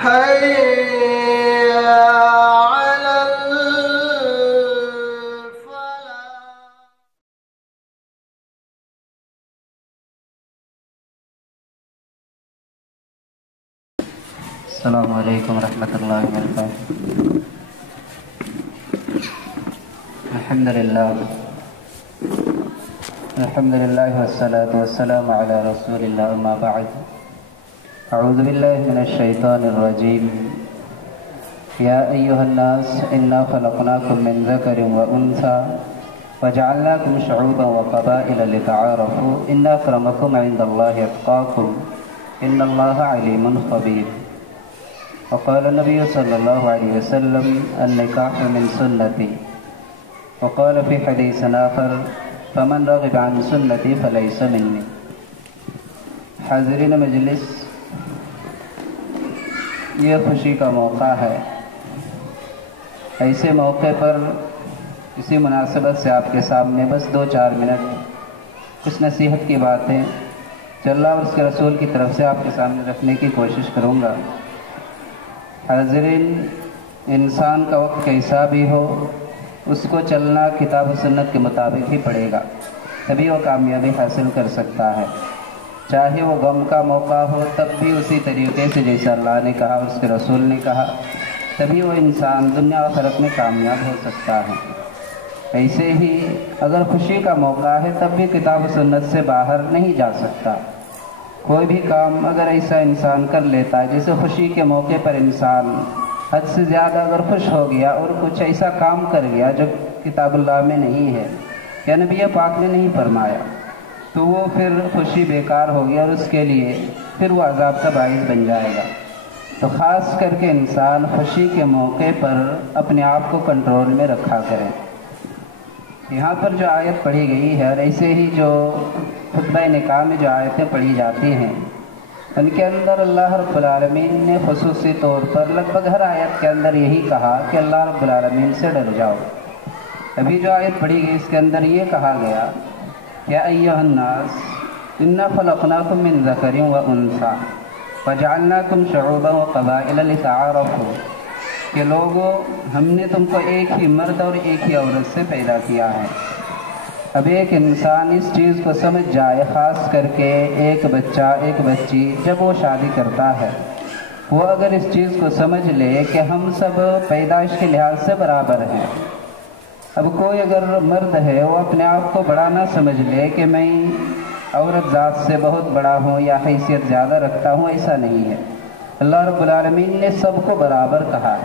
حي على الفلاح. السلام علیکم ورحمۃ اللہ وبرکاتہ. الحمد للہ والصلاة والسلام علی رسول اللہ. اما بعد، اعوذ باللہ من الشیطان الرجیم. یا ایہا الناس انا خلقناکم من ذکر وانثی وجعلناکم شعوبا وقبائل لتعارفوا ان اکرمکم عند اللہ اتقاکم ان اللہ علیم خبیر. وقال النبی صلی اللہ علیہ وسلم النکاح من سنتی. وقال فی حدیث آخر فمن رغب عن سنتی فلیس منی. حاضرین مجلس، یہ خوشی کا موقع ہے. ایسے موقع پر اسی مناسبت سے آپ کے سامنے بس 2-4 منٹ کچھ نصیحت کی باتیں جو اللہ اور اس کے رسول کی طرف سے آپ کے سامنے رکھنے کی کوشش کروں گا. حاضرین، انسان کا وقت کیسا بھی ہو، اس کو چلنا کتاب و سنت کے مطابق ہی پڑے گا، تبھی وہ کامیابی حاصل کر سکتا ہے. چاہے وہ غم کا موقع ہو تب بھی اسی طریقے سے جیسے اللہ نے کہا اور اس کے رسول نے کہا، تبھی وہ انسان دنیا و آخرت میں کامیاب ہو سکتا ہے. ایسے ہی اگر خوشی کا موقع ہے تب بھی کتاب و سنت سے باہر نہیں جا سکتا. کوئی بھی کام اگر ایسا انسان کر لیتا ہے، جیسے خوشی کے موقع پر انسان حد سے زیادہ اگر خوش ہو گیا اور کچھ ایسا کام کر گیا جو کتاب اللہ میں نہیں ہے یا نبی پاک نے نہیں فرمایا، تو وہ پھر خوشی بیکار ہوگی اور اس کے لیے پھر وہ عذاب کا باعث بن جائے گا. تو خاص کر کے انسان خوشی کے موقع پر اپنے آپ کو کنٹرول میں رکھا کرے. یہاں پر جو آیت پڑھی گئی ہے اور ایسے ہی جو خطبہ نکاح میں جو آیتیں پڑھی جاتی ہیں، ان کے اندر اللہ رب العالمین نے خصوصی طور پر لگ بھگ ہر آیت کے اندر یہی کہا کہ اللہ رب العالمین سے ڈر جاؤ. ابھی جو آیت پڑھی گئی اس کے اندر یہ کہا گیا کہ ایھا الناس انا خلقناکم من ذکر وانثی وجعلناکم شعوبا وقبائل لتعارفوا، کہ لوگوں، ہم نے تم کو ایک ہی مرد اور ایک ہی عورت سے پیدا کیا ہے. اب ایک انسان اس چیز کو سمجھ جائے، خاص کر کے ایک بچہ ایک بچی جب وہ شادی کرتا ہے، وہ اگر اس چیز کو سمجھ لے کہ ہم سب پیدائش کے لحاظ سے برابر ہیں. اب کوئی اگر مرد ہے وہ اپنے آپ کو بڑا نہ سمجھ لے کہ میں عورت ذات سے بہت بڑا ہوں یا حیثیت زیادہ رکھتا ہوں، ایسا نہیں ہے. اللہ رب العالمین نے سب کو برابر کہا.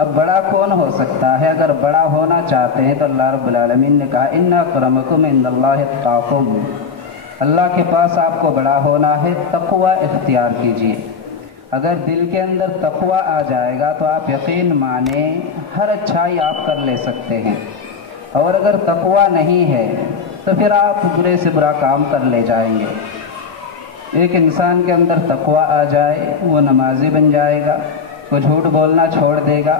اب بڑا کون ہو سکتا ہے؟ اگر بڑا ہونا چاہتے ہیں تو اللہ رب العالمین نے کہا ان اکرمکم عند اللہ اتقاکم، اللہ کے پاس آپ کو بڑا ہونا ہے، تقوی اختیار کیجیے. اگر دل کے اندر تقوی آ جائے گا تو آپ یقین مانیں ہر اچھائی آپ کر لے سکتے ہیں. اور اگر تقوی نہیں ہے تو پھر آپ برے سے برا کام کر لے جائیں گے. ایک انسان کے اندر تقوی آ جائے، وہ نمازی بن جائے گا، وہ جھوٹ بولنا چھوڑ دے گا،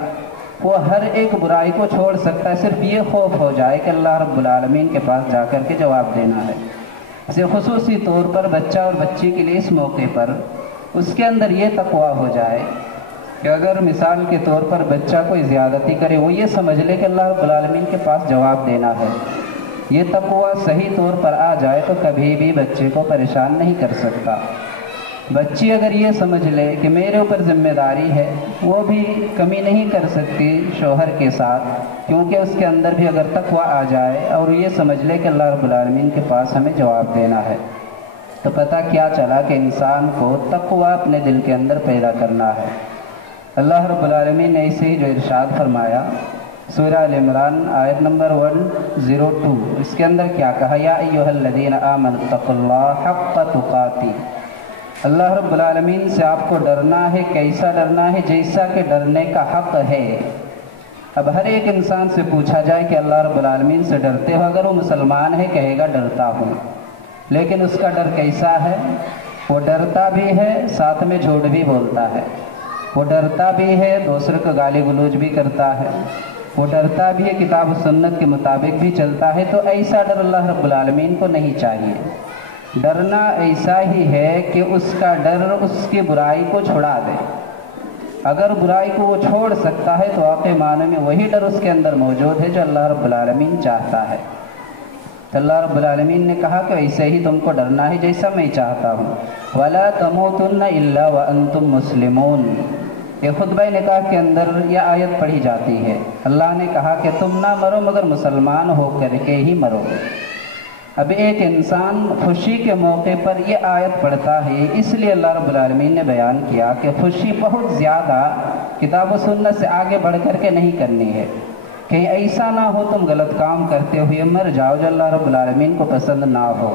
وہ ہر ایک برائی کو چھوڑ سکتا ہے. صرف یہ خوف ہو جائے کہ اللہ رب العالمین کے پاس جا کر کے جواب دینا ہے. اسے خصوصی طور پر بچہ اور بچی کے لیے اس موقع پر اس کے اندر یہ تقوی ہو جائے کہ اگر مثال کے طور پر بچہ کوئی زیادتی کرے، وہ یہ سمجھ لے کہ اللہ رب العالمین کے پاس جواب دینا ہے. یہ تقوی صحیح طور پر آ جائے تو کبھی بھی بچے کو پریشان نہیں کر سکتا. بچی اگر یہ سمجھ لے کہ میرے اوپر ذمہ داری ہے، وہ بھی کمی نہیں کر سکتی شوہر کے ساتھ، کیونکہ اس کے اندر بھی اگر تقوی آ جائے اور یہ سمجھ لے کہ اللہ رب العالمین کے پاس ہمیں جواب دینا ہے، تو پتہ کیا چلا کہ انسان کو تقوی اپنے دل کے اندر پیدا کرنا ہے. اللہ رب العالمین نے اسے ہی جو ارشاد فرمایا سورہ ال عمران آیت نمبر 102، اس کے اندر کیا کہا؟ یا ایھا الذین آمنوا اتقوا اللہ حق تقاتہ. اللہ رب العالمین سے آپ کو ڈرنا ہے. کیسا ڈرنا ہے؟ جیسا کہ ڈرنے کا حق ہے. اب ہر ایک انسان سے پوچھا جائے کہ اللہ رب العالمین سے ڈرتے ہو، اگر وہ مسلمان ہے کہے گا ڈرتا ہوں، لیکن اس کا ڈر کیسا ہے؟ وہ ڈرتا بھی ہے، ساتھ میں جھوٹ بھی بولتا ہے. وہ ڈرتا بھی ہے، دوسرے کو گالی گلوچ بھی کرتا ہے. وہ ڈرتا بھی ہے، کتاب و سنت کے مطابق بھی چلتا ہے. تو ایسا ڈر اللہ رب العالمین کو نہیں چاہیے. ڈرنا ایسا ہی ہے کہ اس کا ڈر اس کی برائی کو چھڑا دے. اگر برائی کو وہ چھوڑ سکتا ہے تو واقعی معنی میں وہی ڈر اس کے اندر موجود ہے جو اللہ رب العالمین چاہتا ہے۔ تو اللہ رب العالمین نے کہا کہ ایسے ہی تم کو ڈرنا ہے جیسا میں چاہتا ہوں۔ وَلَا تَمُوتُنَّ إِلَّا وَأَنْتُمْ مُسْلِمُونَ، یہ خطبہ نکاح کے اندر یہ آیت پڑھی جاتی ہے۔ اللہ نے کہا کہ تم نہ مرو مگر مسلمان ہو کر کے ہی مرو۔ اب ایک انسان خوشی کے موقع پر یہ آیت پڑھتا ہے، اس لیے اللہ رب العالمین نے بیان کیا کہ خوشی بہت زیادہ کتاب و سنت سے آگے بڑھ کر کے نہیں کرنی ہے، کہیں ایسا نہ ہو تم غلط کام کرتے ہوئے مر جاؤ جو اللہ رب العالمین کو پسند نہ ہو۔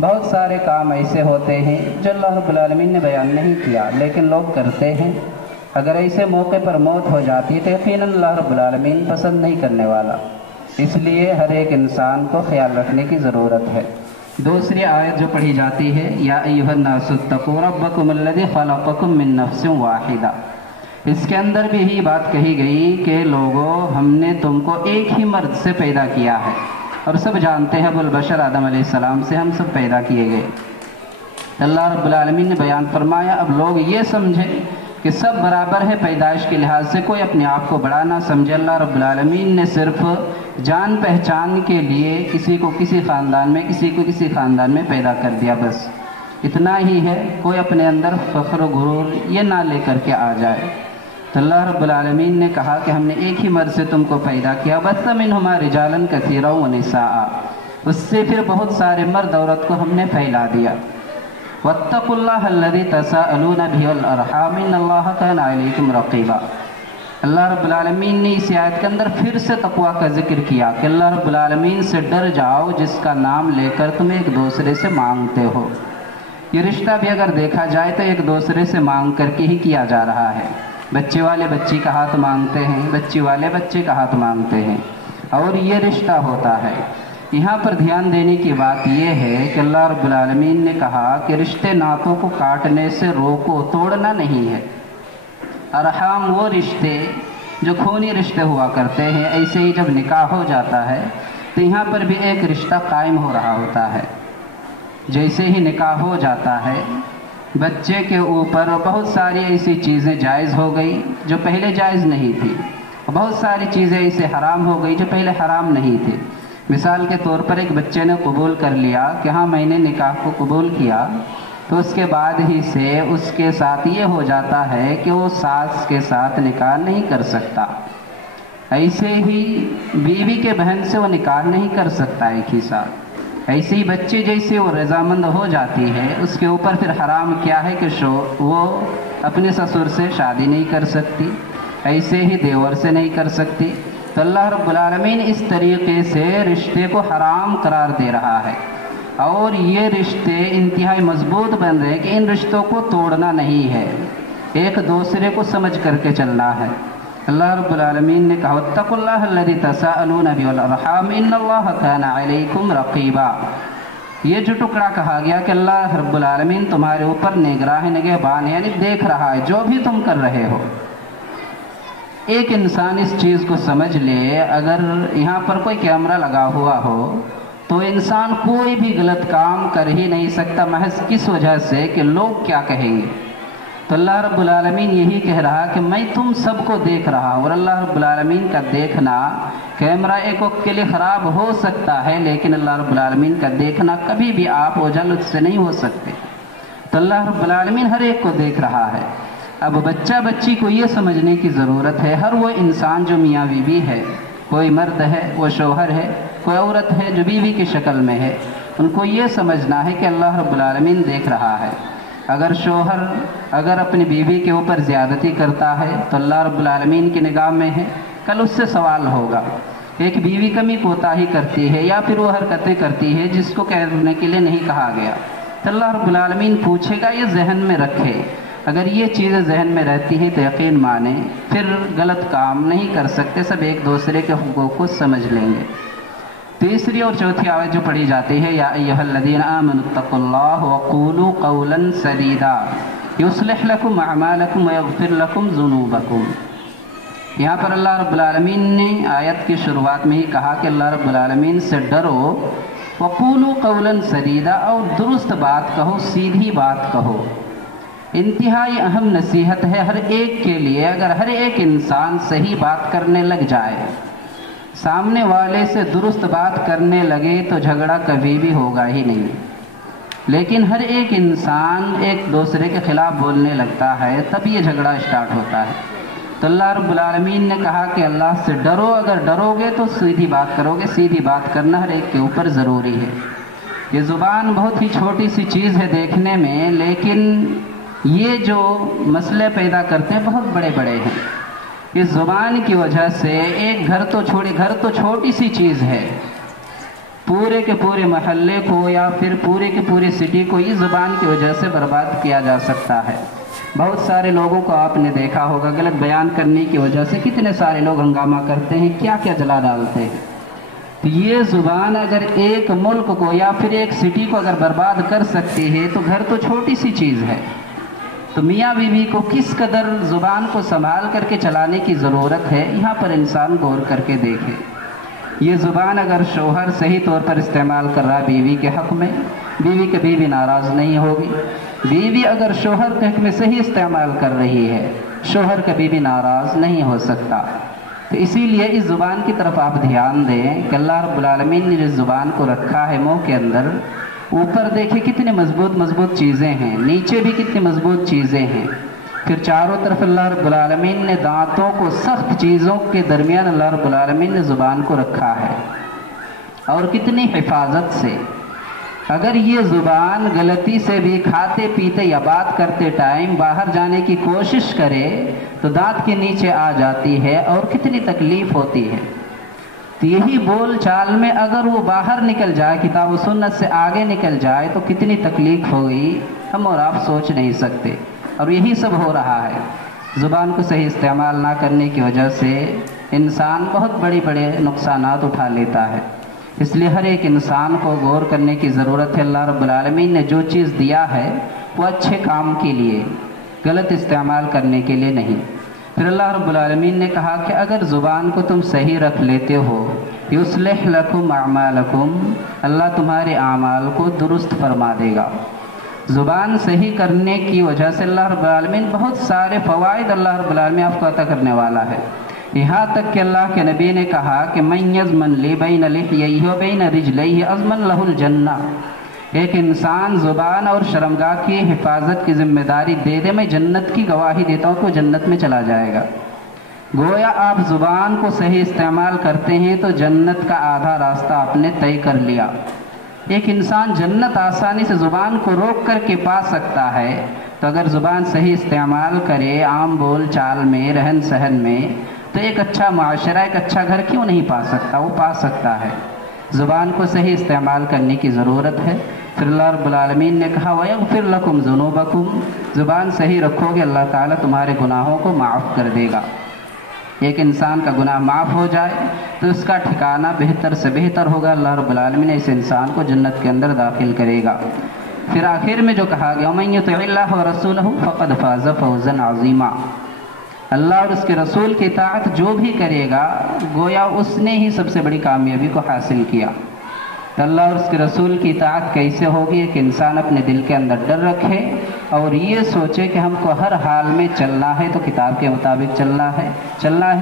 بہت سارے کام ایسے ہوتے ہیں جو اللہ رب العالمین نے بیان نہیں کیا لیکن لوگ کرتے ہیں، اگر ایسے موقع پر موت ہو جاتی تو یقیناً اللہ رب العالمین پسند نہیں کرنے والا، اس لیے ہر ایک انسان کو خیال رکھنے کی ضرورت ہے۔ دوسری آیت جو پڑھی جاتی ہے، یا ایھا الناس اتقوا ربکم الذی خلقکم من نفس واحدہ، اس کے اندر بھی یہی بات کہی گئی کہ لوگوں ہم نے تم کو ایک ہی مرد سے پیدا کیا ہے، اور سب جانتے ہیں ابو البشر آدم علیہ السلام سے ہم سب پیدا کیے گئے۔ اللہ رب العالمین نے بیان فرمایا اب لوگ یہ سمجھے کہ سب برابر ہے پیدائش کے لحاظ سے، کوئی اپنے آپ کو بڑا نہ سمجھے۔ اللہ رب العالمین نے صرف جان پہچان کے لیے کسی کو کسی خاندان میں کسی کو کسی خاندان میں پیدا کر دیا، بس اتنا ہی ہے، کوئی اپنے اندر فخر و غرور یہ نہ لے کر کے آ جائے۔ تو اللہ رب العالمین نے کہا کہ ہم نے ایک ہی مرد سے تم کو پیدا کیا، بَثَّ مِنْهُمَا رِجَالًا كَثِيرًا وَنِسَاءً، اس سے پھر بہت سارے مرد عورت کو ہم نے پھیلا دیا۔ وَاتَّقُوا اللَّهَ الَّذِي تَسَاءَلُونَ بِهِ وَالْأَرْحَامَ إِنَّ اللَّهَ كَانَ عَلَيْكُمْ رَقِيبًا۔ اللہ رب العالمین نے اس آیت کے اندر پھر سے تقویٰ کا ذکر کیا کہ اللہ رب العالمین سے ڈر جاؤ جس کا نام لے کر تم ایک دوسرے سے مانگتے ہو۔ یہ رشتہ بھی اگر دیکھا جائے تو ایک دوسرے سے مانگ کر کے ہی کیا جا رہا ہے، بچے والے بچی کا ہاتھ مانگتے ہیں، بچی والے بچے کا ہاتھ مانگتے ہیں، اور یہ رشتہ ہوتا ہے۔ یہاں پر دھیان دینے کی بات یہ ہے کہ اللہ رب العالمین نے کہا کہ رشتے ناتوں کو کاٹنے سے روکو، توڑنا نہیں ہے۔ ارحام وہ رشتے جو خونی رشتے ہوا کرتے ہیں، ایسے ہی جب نکاح ہو جاتا ہے تو یہاں پر بھی ایک رشتہ قائم ہو رہا ہوتا ہے۔ جیسے ہی نکاح ہو جاتا ہے بچے کے اوپر بہت ساری ایسی چیزیں جائز ہو گئی جو پہلے جائز نہیں تھی، بہت ساری چیزیں ایسے حرام ہو گئی جو پہلے حرام نہیں تھی۔ مثال کے طور پر ایک بچے نے قبول کر لیا کہ ہاں میں نے نکاح کو قبول کیا، تو اس کے بعد ہی سے اس کے ساتھ یہ ہو جاتا ہے کہ وہ ساس کے ساتھ نکاح نہیں کر سکتا، ایسے ہی بیوی کے بہن سے وہ نکاح نہیں کر سکتا ایک ہی ساتھ۔ ایسے ہی بچے جیسے وہ رضامند ہو جاتی ہے، اس کے اوپر پھر حرام کیا ہے کہ وہ اپنے سسر سے شادی نہیں کر سکتی، ایسے ہی دیور سے نہیں کر سکتی۔ تو اللہ رب العالمین اس طریقے سے رشتے کو حرام قرار دے رہا ہے، اور یہ رشتے انتہائی مضبوط بن رہے کہ ان رشتوں کو توڑنا نہیں ہے، ایک دوسرے کو سمجھ کر کے چلنا ہے۔ اللہ رب العالمین نے کہا وَاتَّقُوا اللَّهَ الَّذِي تَسَاءَلُونَ بِهِ وَالْأَرْحَامَ إِنَّ اللَّهَ كَانَ عَلَيْكُمْ رَقِيبًا۔ یہ جو ٹکڑا کہا گیا کہ اللہ رب العالمین تمہارے اوپر نگراں نگہبان ہے، یعنی دیکھ رہا ہے جو بھی تم کر رہے ہو۔ ایک انسان اس چیز کو سمجھ لے، اگر یہاں پر کوئی کیمرہ لگا ہوا ہو تو انسان کوئی بھی غلط کام کر ہی نہیں سکتا، محض کس وجہ سے کہ لوگ کیا کہیں گے۔ تو اللہ رب العالمین یہی کہہ رہا کہ میں تم سب کو دیکھ رہا ہوں، اور اللہ رب العالمین کا دیکھنا کیمرہ ایک وقت کے لیے خراب ہو سکتا ہے، لیکن اللہ رب العالمین کا دیکھنا کبھی بھی آپ اوجھل اس سے نہیں ہو سکتے۔ تو اللہ رب العالمین ہر ایک کو دیکھ رہا ہے۔ اب بچہ بچی کو یہ سمجھنے کی ضرورت ہے، ہر وہ انسان جو میاں بیوی ہے، کوئی مرد ہے وہ شوہر ہے، کوئی عورت ہے جو بیوی کی شکل میں ہے، ان کو یہ سمجھنا ہے کہ اللہ رب العالمین دیکھ رہا ہے۔ اگر شوہر اگر اپنی بیوی کے اوپر زیادتی کرتا ہے تو اللہ رب العالمین کی نگاہ میں ہے، کل اس سے سوال ہوگا۔ ایک بیوی کمی کوتاہی کرتی ہے یا پھر وہ حرکتیں کرتی ہے جس کو کرنے کے لیے نہیں کہا گیا، تو اللہ رب العالمین پوچھے گا، یہ ذہن میں رکھے۔ اگر یہ چیزیں ذہن میں رہتی ہیں تو یقین مانے پھر غلط کام نہیں کر سکتے، سب ایک دوسرے کے حقوق کو سمجھ لیں گے۔ تیسری اور چوتھی آیت جو پڑھی جاتی ہے یا ایھا الذین آمنوا اتقوا اللہ وقولوا قولا سدیدا یصلح لکم اعمالکم ویغفر لکم ذنوبکم۔ یہاں پر اللہ رب العالمین نے آیت کی شروعات میں ہی کہا کہ اللہ رب العالمین سے ڈرو، وقولوا قولا سدیدا، اور درست بات کہو، سیدھی بات کہو۔ انتہائی اہم نصیحت ہے ہر ایک کے لیے۔ اگر ہر ایک انسان صحیح بات کرنے لگ جائے، سامنے والے سے درست بات کرنے لگے، تو جھگڑا کبھی بھی ہوگا ہی نہیں۔ لیکن ہر ایک انسان ایک دوسرے کے خلاف بولنے لگتا ہے، تب یہ جھگڑا اسٹارٹ ہوتا ہے۔ تو اللہ رب العالمین نے کہا کہ اللہ سے ڈرو، اگر ڈرو گے تو سیدھی بات کرو گے۔ سیدھی بات کرنا ہر ایک کے اوپر ضروری ہے۔ یہ زبان بہت ہی چھوٹی سی چیز ہے دیکھنے میں، لیکن یہ جو مسئلے پیدا کرتے ہیں بہت بڑے بڑے ہیں۔ اس زبان کی وجہ سے ایک گھر تو چھوٹی سی چیز ہے، پورے کے پورے محلے کو یا پھر پورے کے پورے سٹی کو اس زبان کی وجہ سے برباد کیا جا سکتا ہے۔ بہت سارے لوگوں کو آپ نے دیکھا ہوگا، غلط بیان کرنے کی وجہ سے کتنے سارے لوگ ہنگامہ کرتے ہیں، کیا کیا جلا ڈالتے ہیں۔ تو یہ زبان اگر ایک ملک کو یا پھر ایک سٹی کو اگر برباد کر سکتی ہے، تو گھر تو چھوٹی سی چیز ہے۔ تو میاں بیوی کو کس قدر زبان کو سنبھال کر کے چلانے کی ضرورت ہے، یہاں پر انسان غور کر کے دیکھے۔ یہ زبان اگر شوہر صحیح طور پر استعمال کر رہا بیوی کے حق میں، بیوی کبھی بھی ناراض نہیں ہوگی۔ بیوی اگر شوہر کے حق میں صحیح استعمال کر رہی ہے، شوہر کبھی بھی ناراض نہیں ہو سکتا۔ تو اسی لیے اس زبان کی طرف آپ دھیان دیں کہ اللہ رب العالمین نے جس زبان کو رکھا ہے منہ کے اندر، اوپر دیکھیں کتنے مضبوط چیزیں ہیں، نیچے بھی کتنی مضبوط چیزیں ہیں، پھر چاروں طرف اللہ رب العالمین نے دانتوں کو، سخت چیزوں کے درمیان اللہ رب العالمین نے زبان کو رکھا ہے، اور کتنی حفاظت سے۔ اگر یہ زبان غلطی سے بھی کھاتے پیتے یا بات کرتے ٹائم باہر جانے کی کوشش کرے تو دانت کے نیچے آ جاتی ہے، اور کتنی تکلیف ہوتی ہے۔ تو یہی بول چال میں اگر وہ باہر نکل جائے، کتاب و سنت سے آگے نکل جائے، تو کتنی تکلیف ہوگی ہم اور آپ سوچ نہیں سکتے۔ اور یہی سب ہو رہا ہے، زبان کو صحیح استعمال نہ کرنے کی وجہ سے انسان بہت بڑے نقصانات اٹھا لیتا ہے۔ اس لیے ہر ایک انسان کو غور کرنے کی ضرورت ہے۔ اللہ رب العالمین نے جو چیز دیا ہے وہ اچھے کام کے لیے، غلط استعمال کرنے کے لیے نہیں۔ پھر اللہ رب العالمین نے کہا کہ اگر زبان کو تم صحیح رکھ لیتے ہو، یصلح لکم اعمالکم، اللہ تمہارے اعمال کو درست فرما دے گا۔ زبان صحیح کرنے کی وجہ سے اللہ رب العالمین بہت سارے فوائد اللہ رب العالمین آپ کو عطا کرنے والا ہے۔ یہاں تک کہ اللہ کے نبی نے کہا کہ من یضمن لی بین لحییہ و بین رجلیہ اضمن لہ الجنہ، ایک انسان زبان اور شرمگاہ کی حفاظت کی ذمہ داری دے دے، میں جنت کی گواہی دیتا ہوں کہ وہ جنت میں چلا جائے گا۔ گویا آپ زبان کو صحیح استعمال کرتے ہیں تو جنت کا آدھا راستہ آپ نے طے کر لیا۔ ایک انسان جنت آسانی سے زبان کو روک کر کے پا سکتا ہے، تو اگر زبان صحیح استعمال کرے عام بول چال میں، رہن سہن میں، تو ایک اچھا معاشرہ، ایک اچھا گھر کیوں نہیں پا سکتا؟ وہ پا سکتا ہے۔ زبان کو صحیح استعمال کرنے کی ضرورت ہے۔ پھر اللہ رب العالمین نے کہا وَيَغْفِرْ لَكُمْ ذُنُوبَكُمْ، زبان صحیح رکھو گے اللہ تعالیٰ تمہارے گناہوں کو معاف کر دے گا۔ ایک انسان کا گناہ معاف ہو جائے تو اس کا ٹھکانہ بہتر سے بہتر ہوگا، اللہ رب العالمین اس انسان کو جنت کے اندر داخل کرے گا۔ پھر آخر میں جو کہا گیا وَمَن يُطِعِ اللَّهَ وَرَسُولَهُ فَقَدْ فَازَ فَوْزًا عَظِيمًا، اللہ اور اس کے رسول کی اطاعت جو بھی کرے گا گویا اس نے ہی سب سے بڑی کامیابی کو حاصل کیا۔ تو اللہ اور اس کے رسول کی اطاعت کیسے ہوگی؟ ایک انسان اپنے دل کے اندر ڈر رکھے اور یہ سوچے کہ ہم کو ہر حال میں چلنا ہے تو کتاب کے مطابق چلنا ہے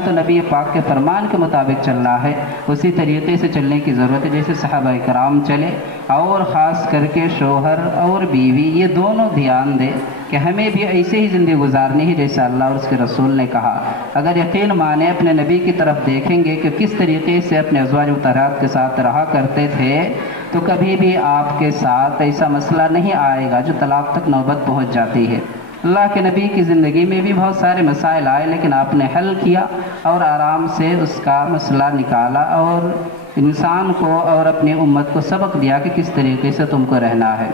تو نبی پاک کے فرمان کے مطابق چلنا ہے، اسی طریقے سے چلنے کی ضرورت ہے جیسے صحابہ کرام چلے۔ اور خاص کر کے شوہر اور بیوی یہ دونوں دھیان دے کہ ہمیں بھی ایسے ہی زندگی گزارنی ہے جیسا اللہ اور اس کے رسول نے کہا۔ اگر یقین مانے اپنے نبی کی طرف دیکھیں گے کہ کس طریقے سے اپنے ازواج مطہرات کے ساتھ رہا کرتے تھے، تو کبھی بھی آپ کے ساتھ ایسا مسئلہ نہیں آئے گا جو طلاق تک نوبت پہنچ جاتی ہے۔ اللہ کے نبی کی زندگی میں بھی بہت سارے مسائل آئے، لیکن آپ نے حل کیا اور آرام سے اس کا مسئلہ نکالا اور انسان کو اور اپنی امت کو سبق دیا کہ کس طریقے سے تم کو رہنا ہے۔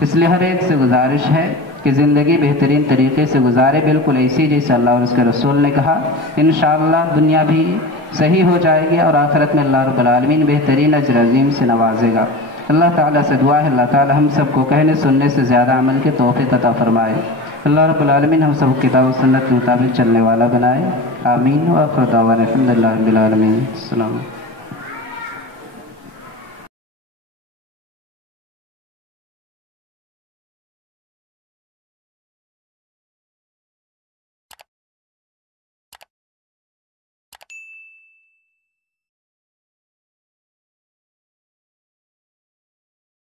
اس لیے ہر ایک سے گزارش ہے کہ زندگی بہترین طریقے سے گزارے، بالکل ایسی جیسے اللہ اور اس کے رسول نے کہا۔ انشاءاللہ دنیا بھی صحیح ہو جائے گی اور آخرت میں اللہ رب العالمین بہترین اجر عظیم سے نوازے گا۔ اللہ تعالیٰ سے دعا ہے اللہ تعالیٰ ہم سب کو کہنے سننے سے زیادہ عمل کے توفیق عطا فرمائے۔ اللہ رب العالمین ہم سب کتاب و سنت کے مطابق چلنے والا بنائے، آمین۔ وآخر دعوانا الحمدللہ رب العالمین۔ السلام علیکم۔